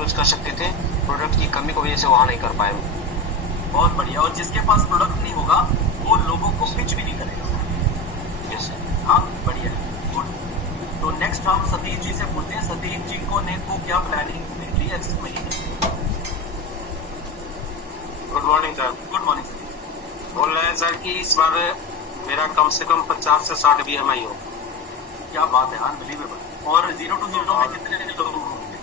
Close कर सकते थे, प्रोडक्ट की कमी की वजह से वहाँ नहीं कर पाए। बहुत बढ़िया। और जिसके पास प्रोडक्ट नहीं होगा वो लोगों को पिच भी नहीं करेगा। Yes sir. हाँ, बढ़िया है, गुड। तो नेक्स्ट हम सतीश जी से पूछते हैं, सतीश जी को क्या प्लानिंग मिली है इस महीने? Good morning sir. Good morning Satish. बोल रहे हैं सर कि इस बार मेरा कम से कम 50 से 60 BMI हो। क्या बात है, अनबिलीवेबल। और 0 to हीरो में कितने लोग होंगे?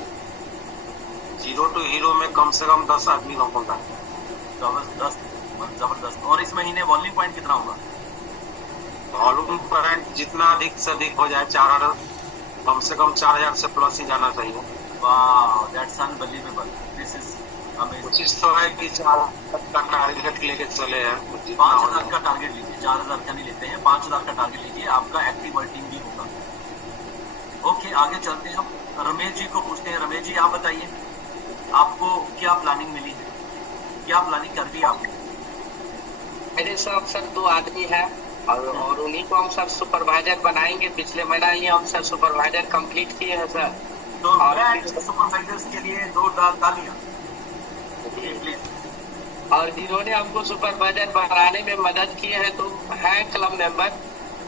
0 to हीरो में कम से कम 10 आदमी होगा। जबरदस्त। और इस महीने वॉल्यूम पॉइंट कितना होगा? वॉल्यूम पॉइंट जितना अधिक से अधिक हो जाए, 4000, कम से कम 4000 से प्लस ही जाना चाहिए। वाह, that's unbelievable, this is amazing. कोशिश तो है कि 4000 का टारगेट लेके चले हैं। 5000 का टारगेट लीजिए, 4000 का नहीं लेते हैं, 5000 का टारगेट लीजिए, आपका एक्टिव वर्किंग भी होगा। ओके, आगे चलते हैं हम रमेश जी को पूछते हैं। रमेश जी, आप बताइए, आपको क्या प्लानिंग मिली है, क्या प्लानिंग कर दी आपने? मेरे साथ सर 2 आदमी है और उन्हीं को हम सर सुपरवाइजर बनाएंगे। पिछले महीना ही हम सर सुपरवाइजर कंप्लीट किए हैं सर। तो सुपरवाइजर्स के लिए 2 तालियां प्लीज। और जिन्होंने हमको सुपरवाइजर बनाने में मदद किए हैं तो है क्लब मेंबर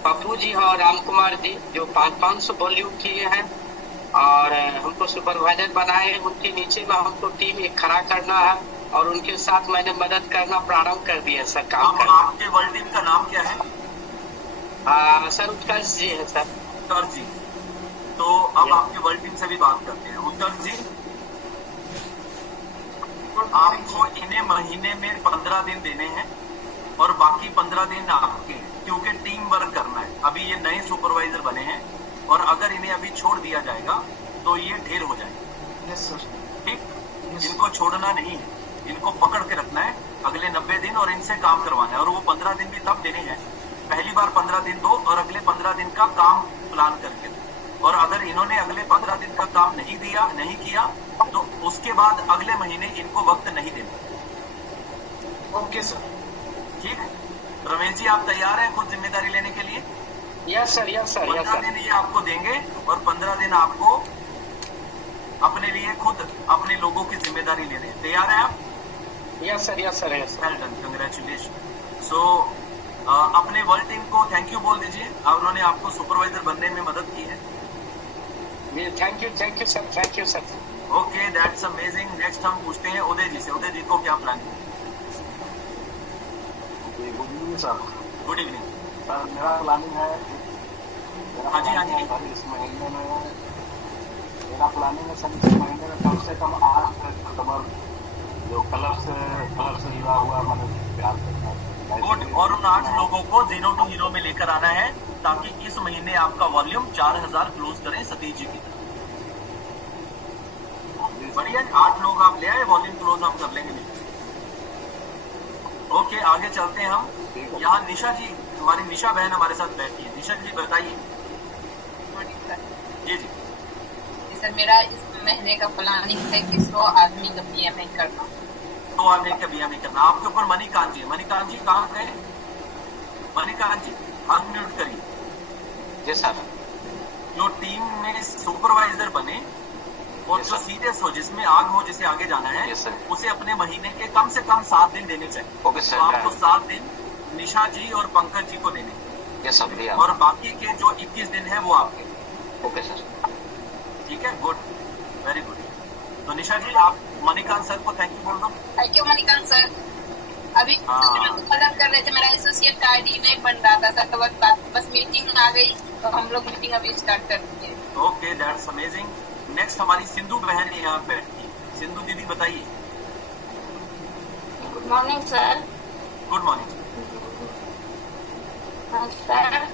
पप्पू जी और राम कुमार जी, जो 500 वॉल्यूम किए हैं और हमको सुपरवाइजर बनाए। उनके नीचे में हमको टीम एक खड़ा करना है और उनके साथ मैंने मदद करना प्रारंभ कर दिया सर, काम करना। आपके वर्ल्ड टीम का नाम क्या है? सर उत्कर्ष जी है सर। उत्कर्ष जी, तो अब आपके वर्ल्ड टीम से भी बात करते हैं। उत्कर्ष जी, आपको इन्हें महीने में 15 दिन देने हैं और बाकी 15 दिन आपके, क्योंकि टीम वर्क करना है। अभी ये नए सुपरवाइजर बने हैं और अगर इन्हें अभी छोड़ दिया जाएगा तो ये ढेर हो जाएगा। Yes sir. ठीक, इनको छोड़ना नहीं है, इनको पकड़ के रखना है अगले 90 दिन और इनसे काम करवाना है। और वो 15 दिन भी तब देने हैं, पहली बार 15 दिन दो और अगले 15 दिन का काम प्लान करके दो। और अगर इन्होंने अगले 15 दिन का काम नहीं किया तो उसके बाद अगले महीने इनको वक्त नहीं देना। Okay sir. ठीक है रमेश जी, आप तैयार हैं खुद जिम्मेदारी लेने के लिए? Yes sir, yes sir, yes 15 sir. दिन ये आपको देंगे और 15 दिन आपको अपने लिए खुद अपने लोगों की जिम्मेदारी लेने हैं। तैयार हैं आप? Yes sir, yes sir, yes sir. Congratulation. So अपने वर्ल्ड टीम को थैंक यू बोल दीजिए, उन्होंने आपको सुपरवाइजर बनने में मदद की है। Thank you sir, thank you sir. Okay, that's amazing. Next हम पूछते हैं उदय जी से। उदय जी को क्या प्लान है? Good evening sir. Good evening sir, मेरा प्लानिंग है, हाँ जी। इस महीने में मेरा प्लानिंग है सर, इस महीने में कम से कम 8 कस्टमर जो क्लब से जुड़ा हुआ मैंने प्यार करता है। गुड। और उन 8 लोगों को 0 to हीरो में लेकर आना है ताकि इस महीने आपका वॉल्यूम 4000 क्लोज करें सतीश जी की। बढ़िया, 8 लोग आप ले आए, वॉल्यूम क्लोज हम कर लेंगे। ओके, आगे चलते हैं हम। यहाँ निशा जी, हमारी निशा बहन हमारे साथ बैठी है। निशा जी बताइए। जी जी सर, मेरा इस महीने का प्लानिंग है कि 100 आदमी का बीएमए करना। 100 आदमी का बीएमए करना। आपके ऊपर मणिकांत जी है। मणिकांत जी कहाँ गए? मणिकांत जी अनम्यूट करिए। जी सर। जो टीम में सुपरवाइजर बने और जो सीरियस हो, जिसमें आग हो, जिसे आगे जाना है, उसे अपने महीने के कम से कम 7 दिन देने चाहिए। Okay sir. तो आपको 7 दिन निशा जी और पंकज जी को देने। Yes sir. और बाकी के जो 21 दिन है वो आपके। Okay sir. ठीक है, गुड, वेरी गुड। तो निशा जी, आप मणिकांत सर को थैंक यू बोल दो। Thank you Manikant sir. अभी मदद कर रहे थे, मेरा एसोसिएट का आईडी नहीं बन रहा था सर, तो बस मीटिंग आ गई तो हम लोग मीटिंग अभी स्टार्ट कर दिए। Okay, that's amazing. नेक्स्ट हमारी सिंधु बहन यहाँ पे बैठी है। सिंधु दीदी बताइए। Good morning sir. Good morning sir.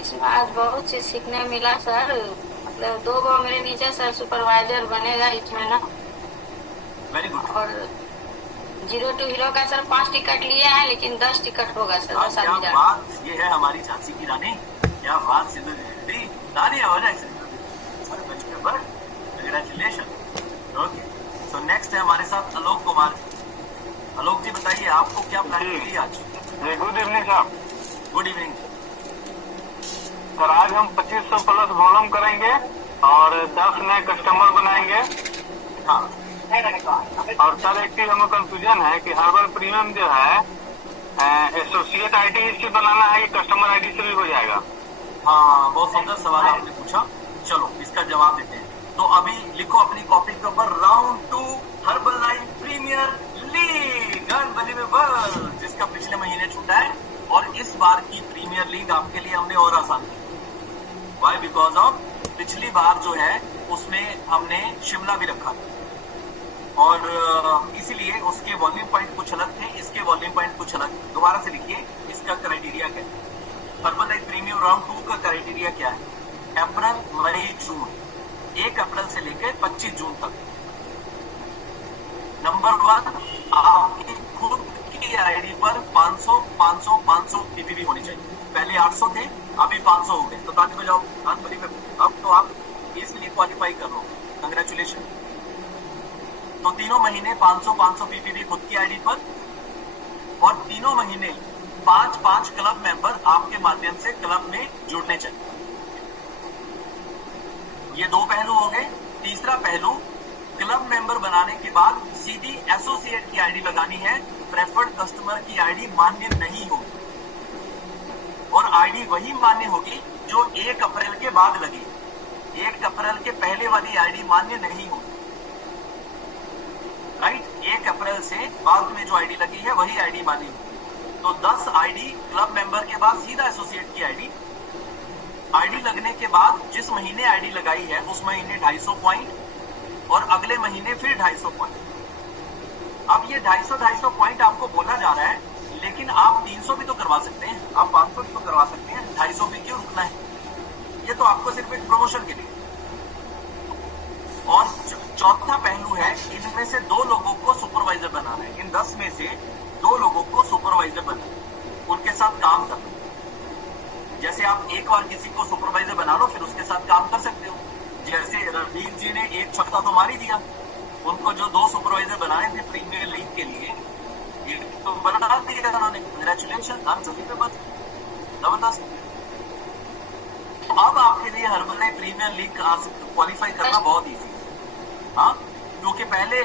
इसमें आज बहुत चीज सीखने मिला सर। मतलब 2 गो मेरे नीचे सर सुपरवाइजर बनेगा इसमें ना। Very good. और 0 to हीरो का सर 5 टिकट लिए हैं, लेकिन 10 टिकट होगा सर। 10 क्या आदमी। बात, ये है हमारी झांसी की रानी। क्या बात सिंधु दीदी, तालियां हो जाए पर। कंग्रेचुलेशन। ओके, तो नेक्स्ट है हमारे साथ आलोक कुमार जी। आलोक जी बताइए, आपको क्या प्लानिंग मिली आज? गुड इवनिंग साहब। गुड इवनिंग सर, आज हम 2500 प्लस वॉल्यूम करेंगे और 10 नए कस्टमर बनाएंगे। हाँ, और सर एक चीज हमें कंफ्यूजन है कि हर्बल प्रीमियम जो है एसोसिएट आईडी इससे बनाना है कि कस्टमर आईडी से भी हो जाएगा? हाँ, बहुत सुंदर सवाल आपने पूछा। चलो इसका जवाब देते हैं। तो अभी लिखो अपनी कॉपी के ऊपर round 2 Herbalife Premier League unbelievable, जिसका पिछले महीने छूटा है, और इस बार की प्रीमियर लीग आपके लिए हमने और आसान की। वाई? बिकॉज ऑफ पिछली बार जो है उसमें हमने शिमला भी रखा और इसीलिए उसके वॉल्यूम पॉइंट कुछ अलग थे, इसके वॉल्यूम पॉइंट कुछ अलग। दोबारा से लिखिए, इसका क्राइटेरिया क्या है? हर्बल लाइफ प्रीमियम राउंड 2 का क्राइटेरिया क्या है? अप्रैल, मई, जून, 1 अप्रैल से लेकर 25 जून तक। नंबर 1, आपकी खुद की आईडी पर 500 पीपीवी होनी चाहिए। पहले 800 थे, अभी 500 हो गए, तो ताली बजाओ। अब तो आप इसलिए क्वालिफाई कर लो, कंग्रेचुलेशन। तो तीनों महीने 500 पीपीवी खुद की आईडी पर, और तीनों महीने 5 क्लब मेंबर आपके माध्यम से क्लब में जुड़ने चाहिए। ये 2 पहलू हो गए। तीसरा पहलू, क्लब मेंबर बनाने के बाद सीधी एसोसिएट की आईडी लगानी है। प्रेफर्ड कस्टमर की आईडी मान्य नहीं होगी, और आईडी वही मान्य होगी जो 1 अप्रैल के बाद लगी। 1 अप्रैल के पहले वाली आईडी मान्य नहीं होगी, राइट? 1 अप्रैल से बाद में जो आईडी लगी है वही आईडी मान्य होगी। तो 10 आईडी क्लब मेंबर के बाद सीधा एसोसिएट की आईडी लगने के बाद जिस महीने आईडी लगाई है उस महीने 250 पॉइंट, और अगले महीने फिर 250 पॉइंट। अब ये 250 पॉइंट आपको बोला जा रहा है, लेकिन आप 300 भी तो करवा सकते हैं, आप 500 भी तो करवा सकते हैं, 250 पे क्यों रुकना है? ये तो आपको सिर्फ एक प्रमोशन के लिए। और चौथा पहलू है, इनमें से 2 लोगों को सुपरवाइजर बनाना है। इन 10 में से 2 लोगों को सुपरवाइजर बनाना, उनके साथ काम करना। जैसे आप एक बार किसी को सुपरवाइजर बना लो, फिर उसके साथ काम कर सकते हो। जैसे रणवीर जी ने 1 छक्का तो मार ही दिया, उनको जो 2 सुपरवाइजर बनाए थे प्रीमियर लीग के लिए, एक तो बना दिया उन्होंने। कंग्रेचुलेशन, आप सभी पे बस जबरदस्त। अब आपके लिए Herbalife Premier League qualify करना बहुत ईजी है। हाँ, क्योंकि पहले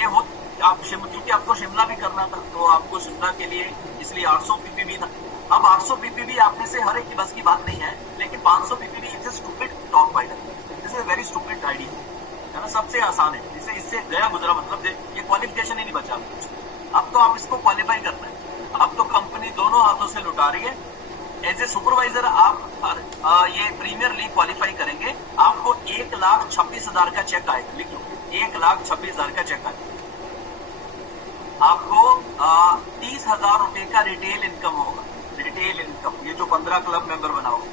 ये हो क्योंकि आपको शिमला भी करना था, तो आपको शिमला के लिए इसलिए 800 पीपीवी था। अब 800 पीपीवी आप में से हर एक की बस की बात नहीं है, लेकिन 500 PPV is stupid top fighter, this is very stupid ID, है ना? सबसे आसान है, इससे गया गुजरा मतलब ये क्वालिफिकेशन ही नहीं बचा कुछ। अब तो आप इसको क्वालिफाई करना है। अब तो कंपनी दोनों हाथों से लुटा रही है। एज ए सुपरवाइजर आप ये प्रीमियर लीग क्वालिफाई करेंगे, आपको 1,26,000 का चेक आएगा। लिख लो, 1,26,000 का चेक आएगा। आपको 30,000 रुपए का रिटेल इनकम होगा। रिटेल इनकम, ये जो 15 क्लब मेंबर बनाओगे,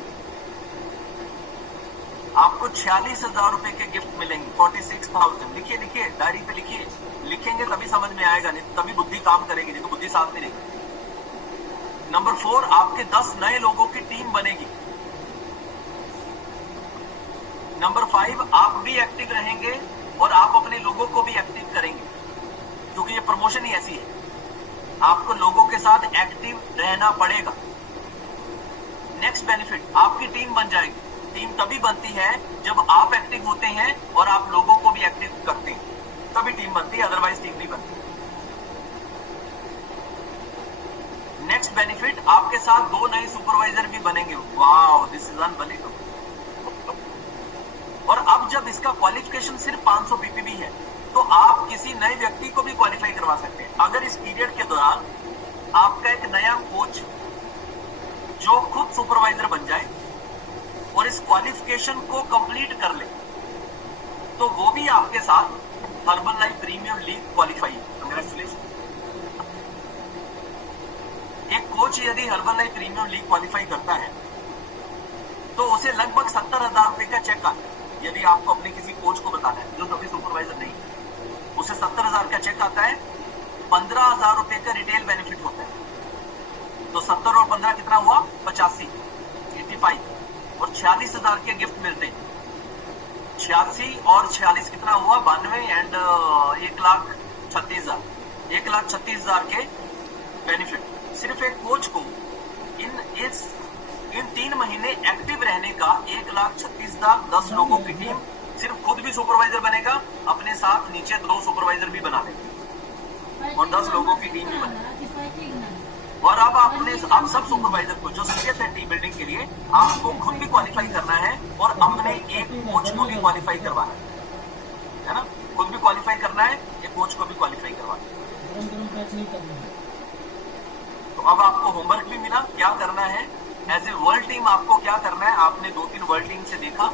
आपको 46,000 रुपए के गिफ्ट मिलेंगे। 46,000। लिखिए, डायरी पे लिखिए। लिखेंगे तभी समझ में आएगा, नहीं तभी बुद्धि काम करेगी, नहीं तो बुद्धि साथ में रहेगी। नंबर 4, आपके 10 नए लोगों की टीम बनेगी। नंबर 5, आप भी एक्टिव रहेंगे और आप अपने लोगों को भी एक्टिव करेंगे, क्योंकि ये प्रमोशन ही ऐसी है, आपको लोगों के साथ एक्टिव रहना पड़ेगा। नेक्स्ट बेनिफिट, आपकी टीम बन जाएगी। टीम तभी बनती है जब आप एक्टिव होते हैं और आप लोगों को भी एक्टिव करते हैं, तभी टीम बनती है, अदरवाइज टीम नहीं बनती। नेक्स्ट बेनिफिट, आपके साथ 2 नए सुपरवाइजर भी बनेंगे। Wow, this is unbelievable. और अब जब इसका क्वालिफिकेशन सिर्फ 500 पीपीवी है, तो आप किसी नए व्यक्ति को भी क्वालिफाई करवा सकते हैं। अगर इस पीरियड के दौरान आपका एक नया कोच जो खुद सुपरवाइजर बन जाए और इस क्वालिफिकेशन को कंप्लीट कर ले, तो वो भी आपके साथ herbal life premium league qualify. Congratulation. एक कोच यदि herbal life premium league qualify करता है तो उसे लगभग 70,000 रुपए का चेक आता है। यदि आपको अपने किसी कोच को बताना है जो कभी सुपरवाइजर नहीं, उसे 70,000 का चेक आता है। 15,000 रुपए का रिटेल बेनिफिट होता है। तो 70 और 15 कितना हुआ? 85, 85। और 46,000 के गिफ्ट मिलते हैं। 86 और 46 कितना हुआ? 92 एंड 1,36,000। 1,36,000 के बेनिफिट। सिर्फ एक कोच को इन 3 महीने एक्टिव रहने का 1,36,000, 10 लोगों की टीम, सिर्फ खुद भी सुपरवाइजर बनेगा, अपने साथ नीचे 2 सुपरवाइजर भी बना लेंगे और 10 लोगों की टीम भी बनेगी। और अब आप सब सुपरवाइजर को जो सीरियस है टीम बिल्डिंग के लिए, आपको खुद भी क्वालिफाई करना है और अपने एक कोच को भी क्वालिफाई करवाना है ना, खुद भी क्वालिफाई करना है, एक कोच को भी क्वालिफाई करवाना है। तो अब आपको होमवर्क भी मिला, क्या करना है एज ए वर्ल्ड टीम, आपको क्या करना है। आपने 2-3 वर्ल्ड टीम से देखा,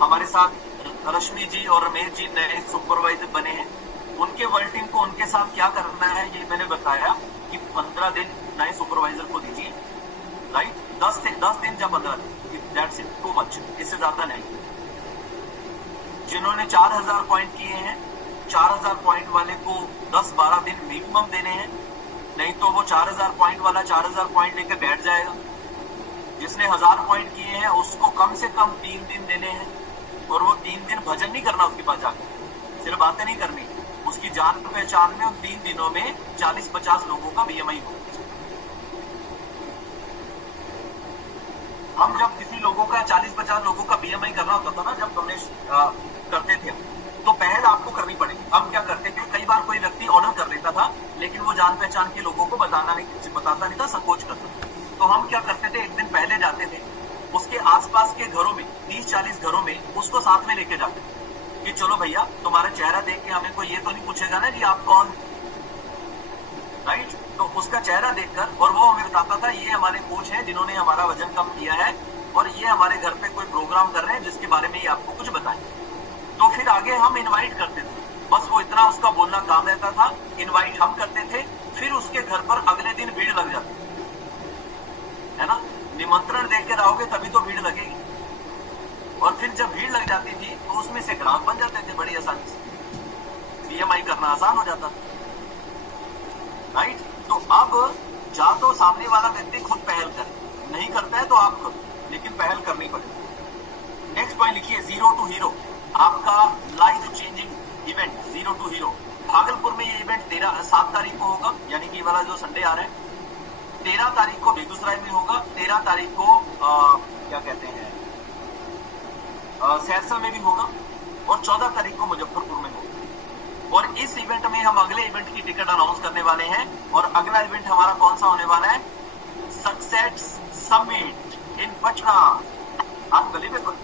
हमारे साथ रश्मि जी और रमेश जी नए सुपरवाइजर बने हैं, उनके वर्ल्ड टीम को उनके साथ क्या करना है ये मैंने बताया कि 15 दिन नए सुपरवाइजर को दीजिए, राइट, 10 दिन या 15 दिन, दैट्स इट, टू मच, इससे ज्यादा नहीं। जिन्होंने 4000 पॉइंट किए हैं, 4000 पॉइंट वाले को 10-12 दिन मिनिमम देने हैं, नहीं तो वो 4000 पॉइंट वाला 4000 पॉइंट लेकर बैठ जाएगा। जिसने 1000 पॉइंट किए हैं उसको कम से कम 3 दिन देने हैं, और वो 3 दिन भजन नहीं करना उसके पास जाकर, सिर्फ बातें नहीं करनी, उसकी जान पहचान में उन 3 दिनों में 40-50 लोगों का बीएमआई हो। हम जब किसी लोगों का 40-50 लोगों का बीएमआई करना होता था ना, जब कमलेश करते थे, तो पहल आपको करनी पड़ेगी। हम क्या करते थे, कई बार कोई व्यक्ति ऑर्डर कर लेता था, लेकिन वो जान पहचान के लोगों को बताता नहीं था, संकोच करता था। तो हम क्या करते थे, एक दिन पहले जाते थे, उसके आसपास के घरों में 30-40 घरों में उसको साथ में लेके जाते थे कि चलो भैया, तुम्हारा चेहरा देख के हमें कोई ये तो नहीं पूछेगा ना कि आप कौन, राइट। तो उसका चेहरा देखकर, और वो हमें बताता था ये हमारे कोच हैं जिन्होंने हमारा वजन कम किया है, और ये हमारे घर पे कोई प्रोग्राम कर रहे हैं जिसके बारे में ये आपको कुछ बताएं। तो फिर आगे हम इनवाइट करते थे, बस वो इतना उसका बोलना काम रहता था, इनवाइट हम करते थे, फिर उसके घर पर अगले दिन भीड़ लग जाती है ना, निमंत्रण देकर आओगे तभी तो भीड़ लगेगी। और फिर जब भीड़ लग जाती थी तो उसमें से ग्राहक बन जाते थे बड़ी आसानी से, बीएमआई करना आसान हो जाता, राइट। तो अब या तो सामने वाला व्यक्ति खुद पहल करे, नहीं करता है तो आप करो, लेकिन पहल करनी पड़ेगी। नेक्स्ट पॉइंट लिखिए, 0 to Hero, आपका life changing event 0 to Hero। Bhagalpur में ये इवेंट 7 तारीख को होगा, यानी कि वाला जो संडे आ रहा है। 13 तारीख को बेगूसराय में होगा, 13 तारीख को क्या कहते हैं सहरसा में भी होगा, और 14 तारीख को मुजफ्फरपुर में होगा। और इस इवेंट में हम अगले इवेंट की टिकट अनाउंस करने वाले हैं, और अगला इवेंट हमारा कौन सा होने वाला है, success summit in Patna, unbelievable.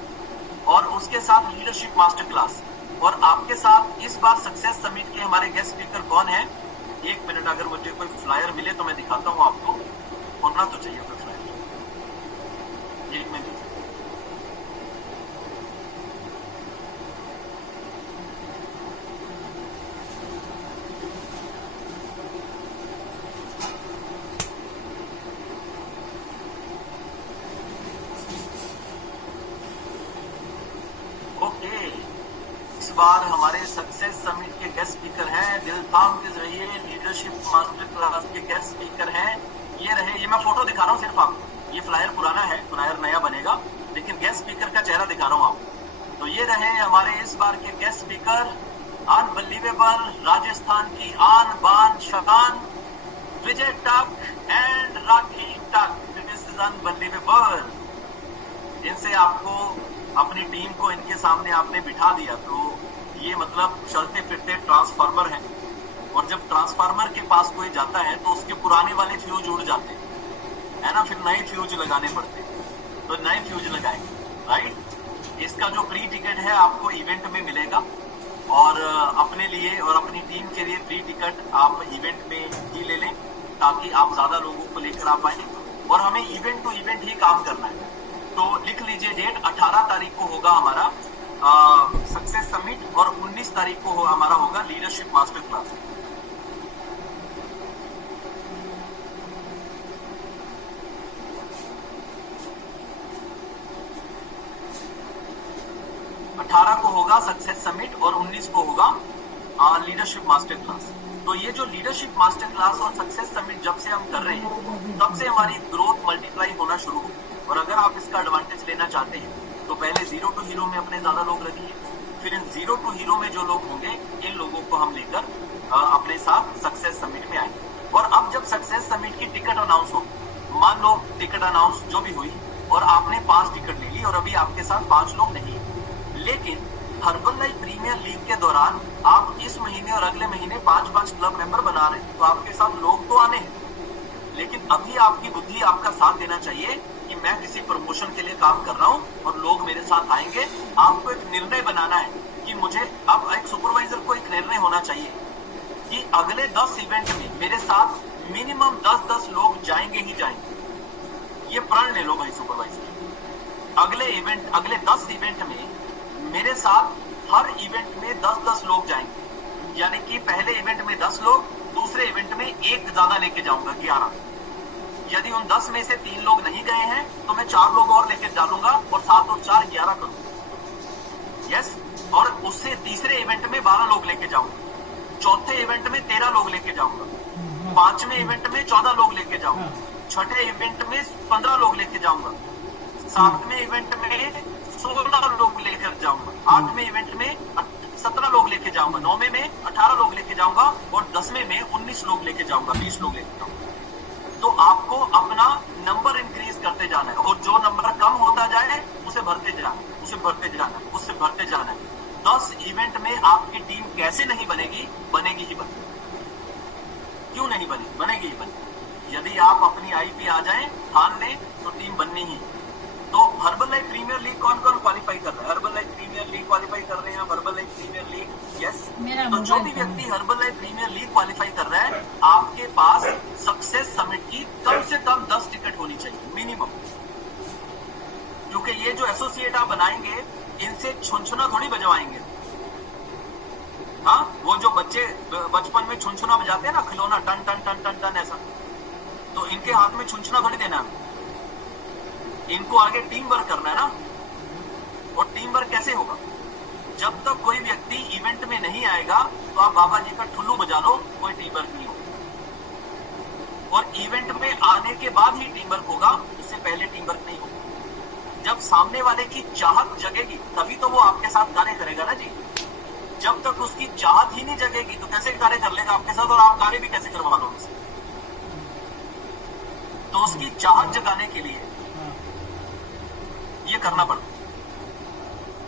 और उसके साथ लीडरशिप मास्टर क्लास। और आपके साथ इस बार सक्सेस समिट के हमारे गेस्ट स्पीकर कौन है, 1 मिनट, अगर मुझे कोई फ्लायर मिले तो मैं दिखाता हूं आपको, होना तो चाहिए कोई फ्लायर, 1 मिनट। इस बार हमारे सक्सेस समिट के गेस्ट स्पीकर हैं, दिल थाम के जरिए लीडरशिप मास्टर क्लास के गेस्ट स्पीकर हैं, ये रहे। ये मैं फोटो दिखा रहा हूँ सिर्फ आपको, ये फ्लायर पुराना है, फ्लायर नया बनेगा, लेकिन गेस्ट स्पीकर का चेहरा दिखा रहा हूँ आपको। तो ये रहे हमारे इस बार के गेस्ट स्पीकर, अनबिलीवेबल, राजस्थान की आन बान शान, विजय टक एंड राखी टक। This is unbelievable. इनसे आपको अपनी टीम को इनके सामने आपने बिठा दिया, तो ये मतलब चलते फिरते ट्रांसफार्मर है, और जब ट्रांसफार्मर के पास कोई जाता है तो उसके पुराने वाले फ्यूज उड़ जाते हैं, है ना, फिर नए फ्यूज लगाने पड़ते हैं, तो नए फ्यूज लगाएंगे, राइट। इसका जो प्री टिकट है आपको इवेंट में मिलेगा, और अपने लिए और अपनी टीम के लिए प्री टिकट आप इवेंट में ही ले लें, ताकि आप ज्यादा लोगों को लेकर आ पाए। और हमें इवेंट टू इवेंट ही काम करना है, तो लिख लीजिए डेट, 18 तारीख को होगा हमारा सक्सेस समिट, और 19 तारीख को हमारा होगा लीडरशिप मास्टर क्लास। को होगा सक्सेस समिट, और 19 को होगा लीडरशिप मास्टर क्लास। तो ये जो लीडरशिप मास्टर क्लास और सक्सेस समिट जब से हम कर रहे हैं, तब से हमारी ग्रोथ मल्टीप्लाई होना शुरू हो। और अगर आप इसका एडवांटेज लेना चाहते हैं तो पहले 0 to Hero में अपने ज्यादा लोग रखिए, फिर इन 0 to Hero में जो लोग होंगे, इन लोगों को हम लेकर अपने साथ सक्सेस समिट में आएंगे। और अब जब सक्सेस समिट की टिकट अनाउंस हो, मान लो टिकट अनाउंस जो भी हुई और आपने 5 टिकट ले ली, और अभी आपके साथ 5 लोग नहीं, लेकिन हर्बल लाइफ प्रीमियर लीग के दौरान आप इस महीने और अगले महीने 5-5 क्लब मेंबर बना रहे हैं, तो आपके साथ लोग तो आने हैं, लेकिन अभी आपकी बुद्धि आपका साथ देना चाहिए कि मैं किसी प्रमोशन के लिए काम कर रहा हूं और लोग मेरे साथ आएंगे। आपको एक निर्णय बनाना है कि मुझे, अब एक सुपरवाइजर को एक निर्णय होना चाहिए कि अगले 10 इवेंट में मेरे साथ मिनिमम 10-10 लोग जाएंगे ही जाएंगे। ये प्रण ले लो भाई सुपरवाइजर, अगले 10 इवेंट में मेरे साथ हर इवेंट में 10-10 लोग जाएंगे, यानी कि पहले इवेंट में 10 लोग, दूसरे इवेंट में एक ज्यादा लेके जाऊंगा 11। यदि उन 10 में से 3 लोग नहीं गए हैं तो मैं 4 लोग और लेके डालूंगा और 7 और 4 11 करूंगा। यस, और उससे तीसरे इवेंट में 12 लोग लेके जाऊंगा, चौथे इवेंट में 13 लोग लेके जाऊंगा, 5वें इवेंट में 14 लोग लेके जाऊंगा, 6ठे इवेंट में 15 लोग लेके जाऊंगा, 7वें इवेंट में 16 लोग लेकर जाऊंगा, 8वें इवेंट में 17 लोग लेके जाऊंगा, 9वें में 18 लोग लेके जाऊंगा और 10वें में 19 लोग लेके जाऊंगा, 20 लोग लेके जाऊंगा। तो आपको अपना नंबर इंक्रीज करते जाना है और जो नंबर कम होता जाए उसे भरते जाना है, उससे भरते जाना है। 10 इवेंट में आपकी टीम कैसे नहीं बनेगी? बनेगी ही बनेगी। क्यों नहीं बनेगी? बनेगी ही बनेगी। यदि आप अपनी आईपी आ जाएं, ठान लें, तो टीम बननी ही। तो हर्बल लाइफ प्रीमियर लीग कौन कौन क्वालिफाई कर रहा है? Herbalife Premier League qualify कर रहे हैं, Herbalife Premier League, yes. तो जो भी व्यक्ति Herbalife Premier League qualify कर रहा है, आपके पास सक्सेस समिट की कम से कम 10 टिकट होनी चाहिए मिनिमम, क्योंकि ये जो एसोसिएट आप बनाएंगे इनसे छुनछुना थोड़ी बजवाएंगे। हाँ, वो जो बच्चे बचपन में छुनछुना बजाते हैं ना, खिलौना टन टन टन टन टन ऐसा, तो इनके हाथ में छुनछुना थोड़ी देना है। इनको आगे टीम वर्क करना है ना, और टीम वर्क कैसे होगा? जब तक कोई व्यक्ति इवेंट में नहीं आएगा तो आप बाबा जी का ठुल्लू बजा लो, कोई टीम वर्क नहीं होगा। और इवेंट में आने के बाद ही टीम वर्क होगा, इससे पहले टीम वर्क नहीं होगा। जब सामने वाले की चाहत जगेगी तभी तो वो आपके साथ कार्य करेगा ना जी। जब तक उसकी चाहत ही नहीं जगेगी तो कैसे कार्य कर लेगा आपके साथ, और आप कार्य भी कैसे करवा लो उससे? तो उसकी चाहत जगाने के लिए ये करना पड़ता,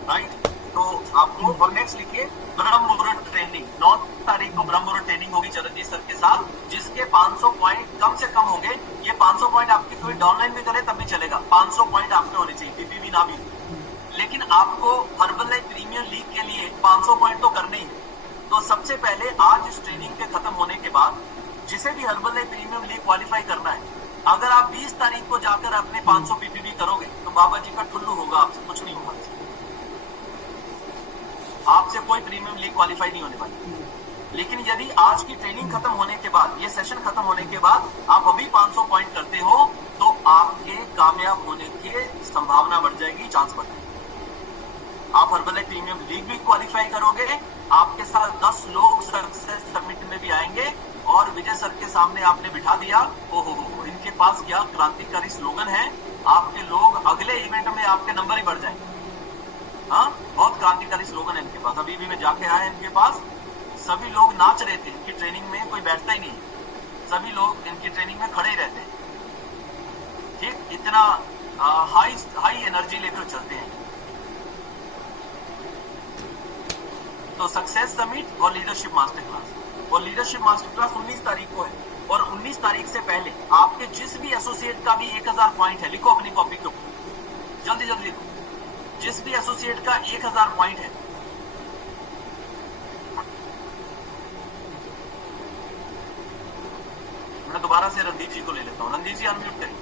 राइट? तो आपको, और नेक्स्ट लिखिए ब्रह्म मुहूर्त ट्रेनिंग। 9 तारीख को ब्रह्म मुहूर्त ट्रेनिंग होगी चरणजीत सर के साथ, जिसके 500 पॉइंट कम से कम होंगे। ये 500 पॉइंट आपकी कोई डाउनलाइन भी करे तब भी चलेगा, 500 पॉइंट आपके होने चाहिए, पीपीवी ना भी। लेकिन आपको हर्बल लाइफ प्रीमियर लीग के लिए 500 पॉइंट तो करने ही है। तो सबसे पहले आज इस ट्रेनिंग के खत्म होने के बाद जिसे भी herbal life premium league qualify करना है, अगर आप 20 तारीख को जाकर अपने 500 पीपीवी करोगे तो बाबा जी का ठुल्लू होगा, आपसे कुछ नहीं होगा। आपसे कोई प्रीमियम लीग क्वालिफाई नहीं होने वाली। लेकिन यदि आज की ट्रेनिंग खत्म होने के बाद, ये सेशन खत्म होने के बाद आप अभी 500 पॉइंट करते हो तो आपके कामयाब होने की संभावना बढ़ जाएगी, चांस बढ़ जाएगी। आप हर्बल लाइफ प्रीमियम लीग भी क्वालिफाई करोगे, आपके साथ 10 लोग सक्सेस समिट में भी आएंगे और विजय सर के सामने आपने बिठा दिया, ओहो इनके पास क्या क्रांतिकारी स्लोगन है, आपके लोग अगले इवेंट में आपके नंबर ही बढ़ जाएंगे। हाँ, बहुत क्रांतिकारी स्लोगन है इनके पास। अभी भी मैं जाके आया इनके पास, सभी लोग नाच रहे थे। इनकी ट्रेनिंग में कोई बैठता ही नहीं, सभी लोग इनकी ट्रेनिंग में खड़े ही रहते हैं। ठीक, इतना हाई एनर्जी लेकर चलते हैं। तो सक्सेस समिट और लीडरशिप मास्टर क्लास, और लीडरशिप मास्टर क्लास 19 तारीख को है। और 19 तारीख से पहले आपके जिस भी एसोसिएट का भी 1000 पॉइंट है, लिखो अपनी कॉपी के ऊपर, जल्दी जल्दी लिखो। जिस भी एसोसिएट का 1000 पॉइंट है, मैं दोबारा से रणदीप जी को ले लेता हूँ। रणदीप जी अनम्यूट करिए।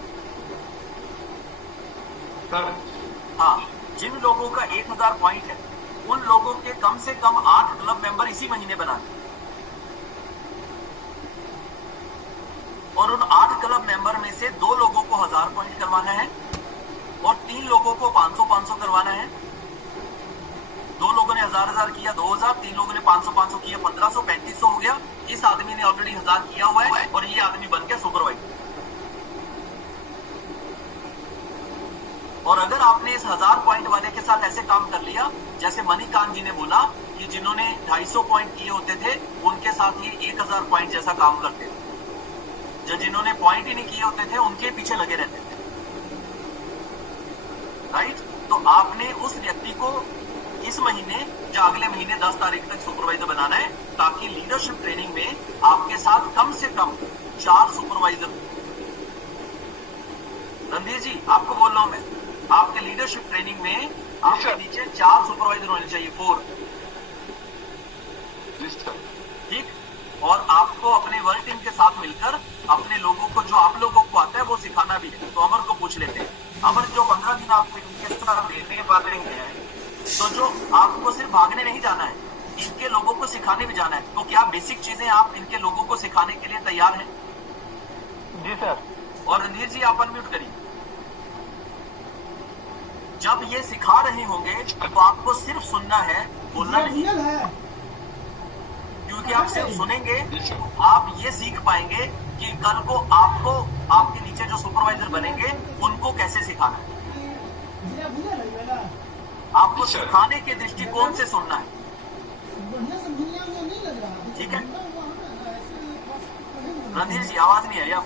हाँ, जिन लोगों का 1000 पॉइंट है उन लोगों के कम से कम 8 क्लब मेंबर इसी महीने बनाने, और उन 8 क्लब मेंबर में से 2 लोगों को 1000 पॉइंट करवाना है और 3 लोगों को 500-500 करवाना है। 2 लोगों ने 1000 किया, 2000, 3 लोगों ने 500-500 किया, 1500, 3500 हो गया। इस आदमी ने ऑलरेडी 1000 किया हुआ है और ये आदमी बन गया सुपरवाइजर। और अगर आपने इस 1000 पॉइंट वाले के साथ ऐसे काम कर लिया, जैसे मणिकांत जी ने बोला कि जिन्होंने 250 पॉइंट किए होते थे उनके साथ ये 1000 पॉइंट जैसा काम करते थे, जो जिन्होंने पॉइंट ही नहीं किए होते थे उनके पीछे लगे रहते थे, राइट? तो आपने उस व्यक्ति को इस महीने या अगले महीने 10 तारीख तक सुपरवाइजर बनाना है, ताकि लीडरशिप ट्रेनिंग में आपके साथ कम से कम 4 सुपरवाइजर। रणधीर जी आपको बोल रहा हूं मैं, आपके लीडरशिप ट्रेनिंग में आपके नीचे 4 सुपरवाइजर होने चाहिए, 4। ठीक। और आपको अपने वर्क टीम के साथ मिलकर अपने लोगों को, जो आप लोगों को आता है वो सिखाना भी है। तो अमर को पूछ लेते हैं, अमर जो 15 दिन आपको इनके साथ देने वाले हैं, तो जो आपको सिर्फ भागने नहीं जाना है, इनके लोगों को सिखाने भी जाना है, तो क्या बेसिक चीजें आप इनके लोगों को सिखाने के लिए तैयार हैं? जी सर। और रणधीर जी आप अनम्यूट करिए। जब ये सिखा रहे होंगे तो आपको सिर्फ सुनना है, बोलना नहीं, क्योंकि आप सिर्फ सुनेंगे तो आप ये सीख पाएंगे कि कल को आपको आपके नीचे जो सुपरवाइजर बनेंगे उनको कैसे सिखाना है। आपको सिखाने के दृष्टिकोण से सुनना है, ठीक है? रणधीर जी आवाज नहीं आई आप?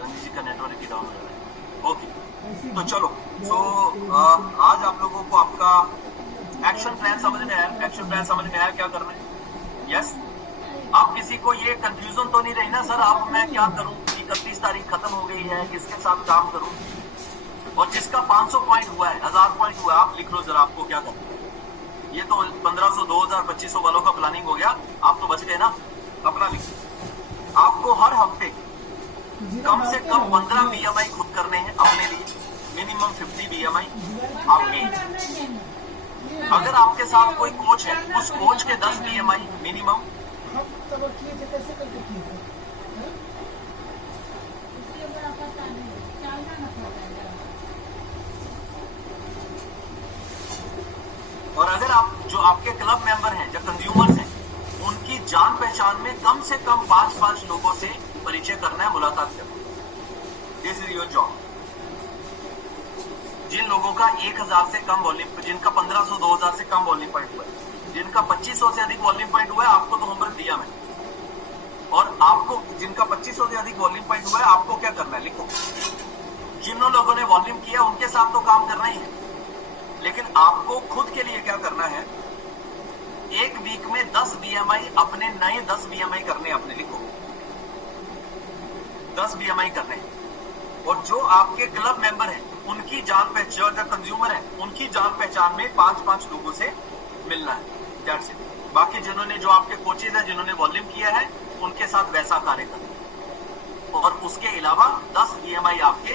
रणधीर जी का नेटवर्क ही डाउन हो रहा है। ओके, तो चलो, तो आज आप लोगों को आपका एक्शन प्लान समझ में आया? एक्शन प्लान समझ में आया क्या करना है? यस। आप किसी को ये कंफ्यूजन तो नहीं रही ना सर, आप मैं क्या करूं, 31 तारीख खत्म हो गई है, किसके साथ काम करूं? और जिसका 500 पॉइंट हुआ है, 1000 पॉइंट हुआ है, आप लिख लो जरा आपको क्या करना है। ये तो 1500, 2000, 2500 वालों का प्लानिंग हो गया, आप तो बच गए ना। अपना लिखिए, आपको हर हफ्ते कम से कम 15 BMI खुद करने हैं अपने लिए, मिनिमम 50 BMI आपकी। अगर आपके साथ कोई कोच है, उस कोच के 10 BMI मिनिमम। और अगर आप जो आपके क्लब मेंबर हैं, जो कंज्यूमर्स हैं, उनकी जान पहचान में कम से कम 5-5 लोगों से परिचय करना है, मुलाकात करना है। This is your job. जिन लोगों का 1000 से कम वॉल्यूम, जिनका 1500, 2000 से कम वॉल्यूम पॉइंट हुआ है, जिनका 2500 से अधिक वॉल्यूम पॉइंट हुआ है, आपको तो होमवर्क दिया मैंने। और आपको जिनका 2500 से अधिक वॉल्यूम पॉइंट हुआ है, आपको क्या करना है लिखो। जिन लोगों ने वॉल्यूम किया उनके साथ तो काम करना ही है, लेकिन आपको खुद के लिए क्या करना है, एक वीक में 10 BMI अपने नए 10 BMI करने, अपने लिखो 10 BMI करने। और जो आपके क्लब मेंबर हैं, उनकी जान पहचान, जो कंज्यूमर है, उनकी जान पहचान में 5-5 लोगों से मिलना है। That's it. बाकी जिन्होंने, जो आपके कोचेज हैं, जिन्होंने वॉल्यूम किया है, उनके साथ वैसा कार्य करना। और उसके अलावा 10 BMI आपके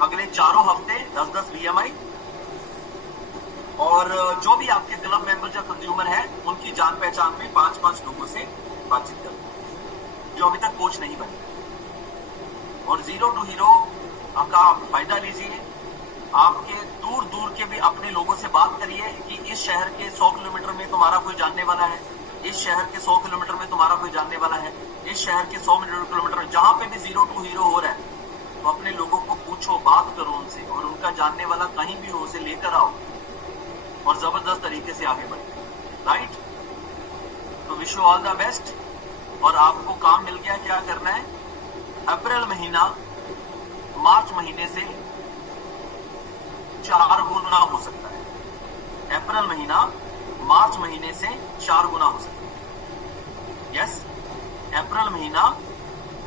अगले 4 हफ्ते 10-10 BMI। और जो भी आपके क्लब मेंबर या कंज्यूमर है, उनकी जान पहचान में 5-5 लोगों से बातचीत करना, जो अभी तक कोच नहीं बने। और 0 to Hero का फायदा लीजिए। आपके दूर दूर के भी अपने लोगों से बात करिए कि इस शहर के 100 किलोमीटर में तुम्हारा कोई जानने वाला है, इस शहर के 100 किलोमीटर में तुम्हारा कोई जानने वाला है, इस शहर के 100 किलोमीटर, जहां पे भी 0 to Hero हो रहा है, तो अपने लोगों को पूछो, बात करो उनसे, और उनका जानने वाला कहीं भी हो उसे लेकर आओ और जबरदस्त तरीके से आगे बढ़े। राइट? तो wish you all the best. और आपको काम मिल गया, क्या करना है, अप्रैल महीना मार्च महीने से 4 गुना हो सकता है। अप्रैल महीना मार्च महीने से 4 गुना हो सकता है। यस, अप्रैल महीना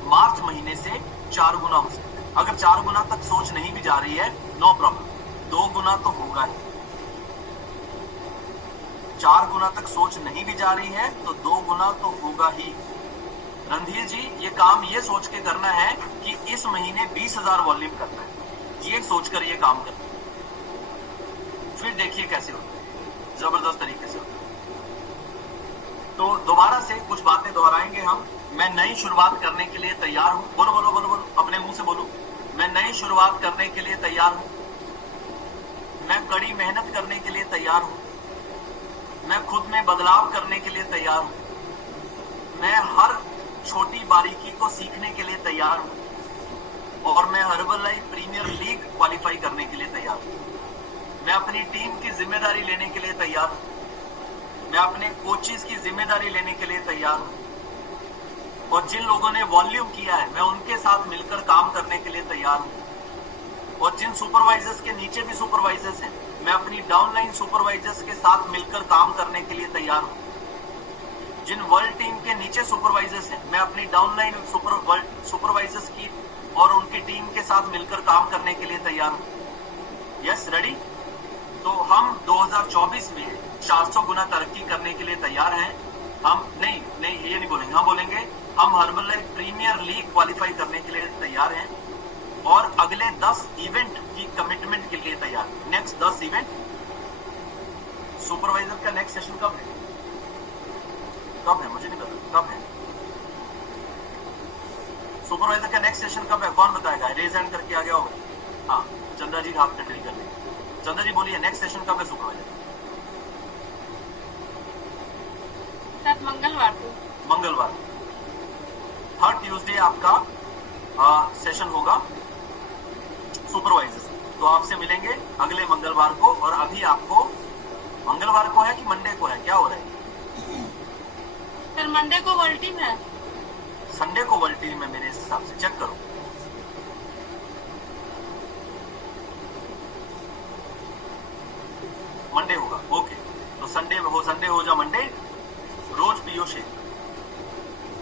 मार्च महीने से 4 गुना हो सकता है। अगर 4 गुना तक सोच नहीं भी जा रही है, नो प्रॉब्लम, 2 गुना तो होगा ही। 4 गुना तक सोच नहीं भी जा रही है तो 2 गुना तो होगा ही। रणधीर जी, ये काम ये सोच के करना है कि इस महीने 20,000 वॉल्यूम करना है, ये सोचकर ये काम करना है। फिर देखिए कैसे होता है, जबरदस्त तरीके से होता है। तो दोबारा से कुछ बातें दोहराएंगे हम। मैं नई शुरुआत करने के लिए तैयार हूं। बोलो बोलो बोलो बोलो, अपने मुंह से बोलो। मैं नई शुरुआत करने के लिए तैयार हूं। मैं कड़ी मेहनत करने के लिए तैयार हूं। मैं खुद में बदलाव करने के लिए तैयार हूं। मैं हर छोटी बारीकी को सीखने के लिए तैयार हूं। और मैं हर्बलाइफ प्रीमियर लीग क्वालिफाई करने के लिए तैयार हूं। मैं अपनी टीम की जिम्मेदारी लेने के लिए तैयार हूं। मैं अपने कोचेस की जिम्मेदारी लेने के लिए तैयार हूं। और जिन लोगों ने वॉल्यूम किया है, मैं उनके साथ मिलकर काम करने के लिए तैयार हूं। और जिन सुपरवाइजर्स के नीचे भी सुपरवाइजर्स हैं, मैं अपनी डाउनलाइन सुपरवाइजर्स के साथ मिलकर काम करने के लिए तैयार हूं। जिन वर्ल्ड टीम के नीचे सुपरवाइजर्स हैं, मैं अपनी डाउनलाइन सुपरवाइजर्स की और उनकी टीम के साथ मिलकर काम करने के लिए तैयार हूं। Yes, ready? तो हम 2024 में 400 गुना तरक्की करने के लिए तैयार हैं। हम नहीं ये नहीं बोलेंगे, हम बोलेंगे हम हर्बलाइफ प्रीमियर लीग क्वालिफाई करने के लिए तैयार हैं और अगले 10 इवेंट की कमिटमेंट के लिए तैयार। Next 10 event. सुपरवाइजर का नेक्स्ट सेशन कब है? मुझे नहीं पता कब है। सुपरवाइजर का नेक्स्ट सेशन कब है? कौन बताएगा? रेज हैंड करके आ गया होगा। हाँ, चंद्रा जी हाथ कंट्री कर लेंगे। चंद्रा जी बोलिए, नेक्स्ट सेशन कब है सुपरवाइजर? मंगलवार को। मंगलवार, हर ट्यूसडे आपका सेशन होगा सुपरवाइजर। तो आपसे मिलेंगे अगले मंगलवार को। और अभी आपको मंगलवार को है कि मंडे को है? क्या हो रहा है? सर मंडे को वर्ल्ड टीम है, संडे को वर्ल्ड टीम है मेरे हिसाब से। चेक करो। मंडे होगा, ओके। तो संडे हो जा मंडे। रोज पियो शेक,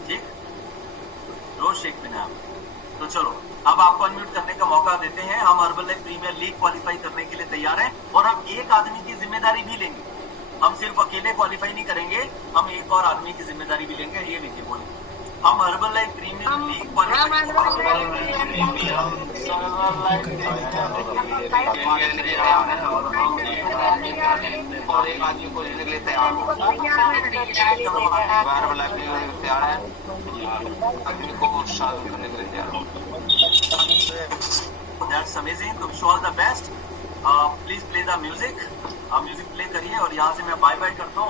ठीक? रोज शेक पीना है। तो चलो, अब आपको अनम्यूट करने का मौका देते हैं। हम हर्बलाइफ प्रीमियर लीग क्वालिफाई करने के लिए तैयार हैं और हम एक आदमी की जिम्मेदारी भी लेंगे। हम सिर्फ अकेले क्वालिफाई नहीं करेंगे, हम एक और आदमी की जिम्मेदारी भी लेंगे। ये लीजिए, बोलिए। हम हर्बलाइफ प्रीमियर लीग और एक आदमी को लेने के लिए तैयार हो। तैयार है, आदमी को शामिल करने के लिए तैयार हो। That's amazing. तो wish all the best. Please play the music. Music play करिए और यहाँ से मैं बाय बाय करता हूँ।